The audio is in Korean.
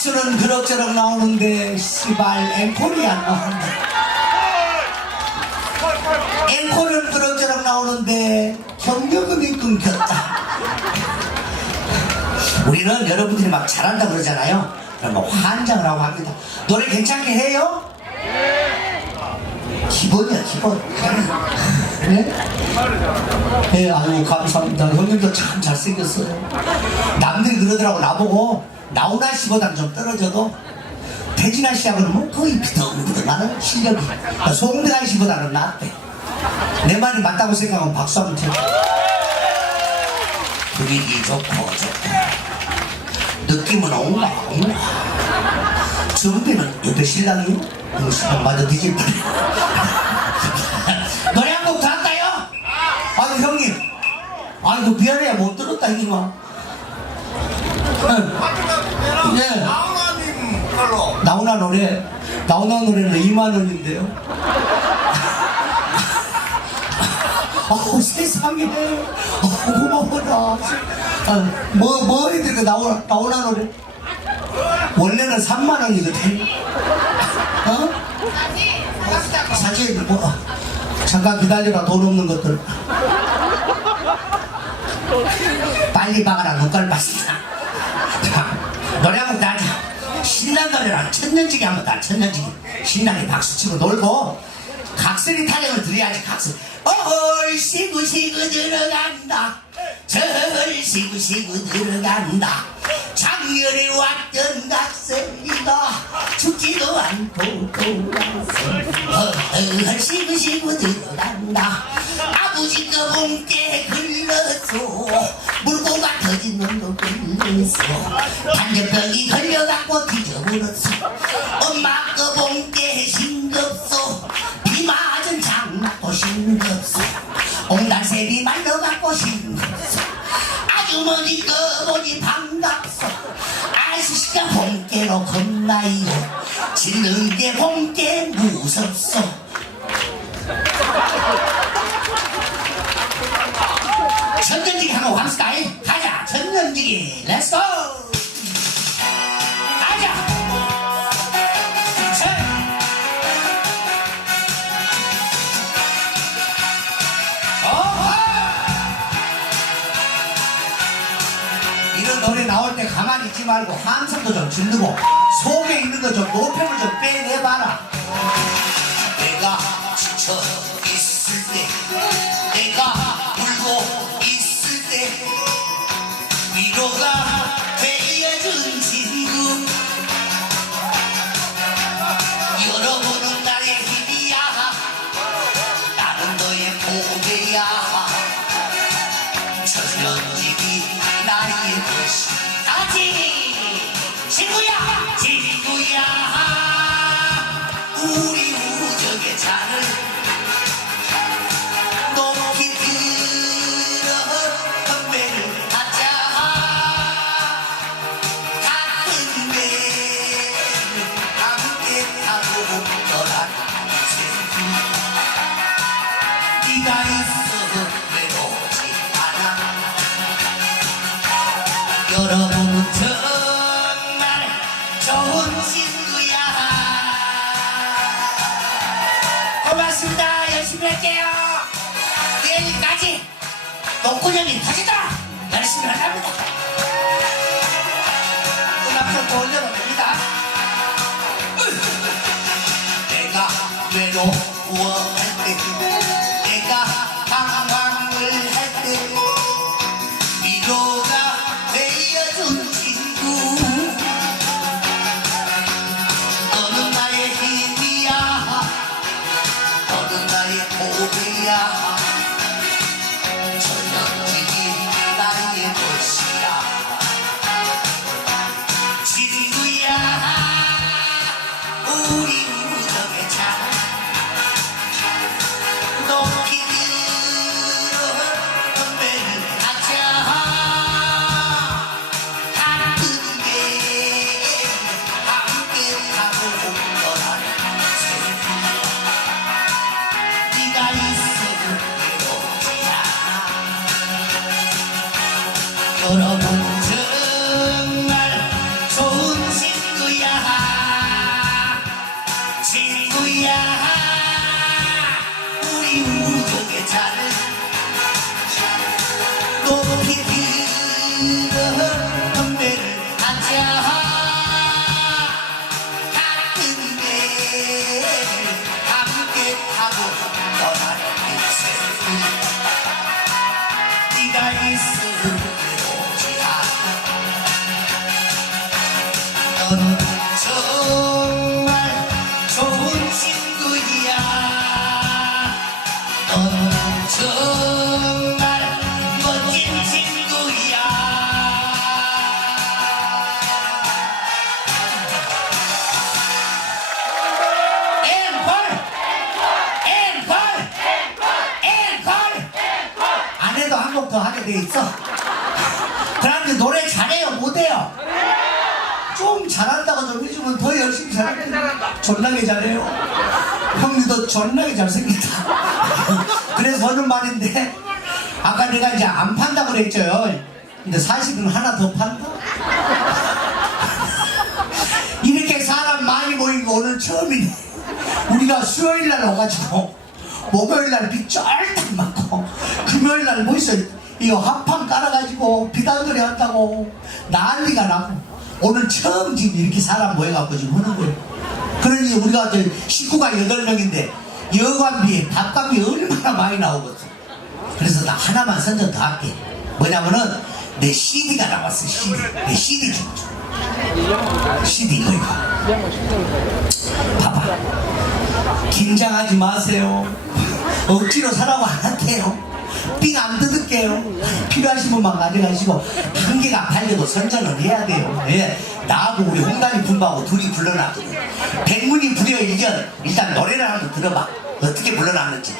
박수는 그럭저럭 나오는데 씨발 앵콜이 안 나온다 앵콜은 그럭저럭 나오는데 경력금이 끊겼다. 우리는 여러분들이 막 잘한다 그러잖아요. 그럼 뭐 환장을 하고 합니다. 노래 괜찮게 해요? 기본이야 기본 네? 네 아유 감사합니다. 형님도 참 잘생겼어요. 남들이 그러더라고 나보고. 나훈아 씨보다는 좀 떨어져도 태진아 씨하고는 뭐 거의 나는 실력이. 송대관 씨보다는 낫대. 내 말이 맞다고 생각하면 박수 한번 쳐 분위기 좋고 좋고. 느낌은 온가 온가 정비는 옆에 신랑이요? 그 신랑 맞아 뒤질 뻔 아이고 미안해. 못 들었다 이기만 네. 나훈아님 걸로. 나훈아 노래 나훈아 노래는 2만 원인데요. 아우 세상에. 아우 고마워라. 아, 뭐, 뭐 될까? 나훈아, 나훈아 노래? 원래는 3만 원이거든. 어? 사실 뭐 잠깐 기다려라. 돈 없는 것들 빨리 박아라. 눈깔 봤다. 자, 노래 한곡 하자 신난 노래랑 천년지기 한번 다 천년지기. 신나게 박수치고 놀고 각설이 타령을 드려야지 각설 어헐 시구시구 들어간다. 절 시구시구 들어간다. 작년에 왔던 각설이가 죽지도 않고 돌아서 어헐 시구시구 들어간다. 아버지가 본께 흘러서 물고가 터진 놈도 흘러서 단전병이 걸려갖고 뒤져버렸어 엄마가 본께 싱겁소 비 맞은 장난고 싱겁소 옹달새비 말려갖고 싱겁소 아주머니가 보니 반갑소. 아저씨가 본께로 겁나요 셋. 어허. 이런 노래 나올 때 가만히 있지 말고 함성도 좀 지르고 속에 있는 거 좀 노폐물 좀 빼내봐라 내가 지쳐 할게요. 내일까지 똥구녕이 터지도록 열심히 하랍니다. 음악 좀 올려도 됩니다. 내가 외로 여러분 정말 좋은 친구야. 친구야. 우리 무척에 잘 게돼 있어. 그런데 노래 잘해요. 못해요. 좀 잘한다고 좀 해주면 더 열심히 잘해 존나게 잘해요. 형님도 존나게 잘생겼다. 그래서 하는 말인데 아까 내가 이제 안 판다고 그랬죠. 근데 사실은 하나 더 판다? 이렇게 사람 많이 모인 거 오늘 처음이네. 우리가 수요일 날 와가지고 목요일 날 비 쫄딱 맞고 금요일 날 벌써 이거 합판 깔아가지고 비단놀이 한다고 난리가 나고 오늘 처음 지금 이렇게 사람 모여갖고 지금 하는 거예요. 그러니 우리가 이제 식구가 여덟 명인데 여관비 밥값이 얼마나 많이 나오거든 그래서 나 하나만 선전 더 할게. 뭐냐면은 내 CD가 나왔어 CD 내 CD 좀 줘. CD 이거 이거 봐봐. 긴장하지 마세요. 억지로 사라고 안 할게요. 삥안 뜯을게요. 필요하신 분만 가져가시고 한 개가 팔려도 선전을 해야 돼요. 예. 나하고 우리 홍단이 분부하고 둘이 불러놨거든 백문이 불여 일견 일단 노래를 한번 들어봐. 어떻게 불러놨는지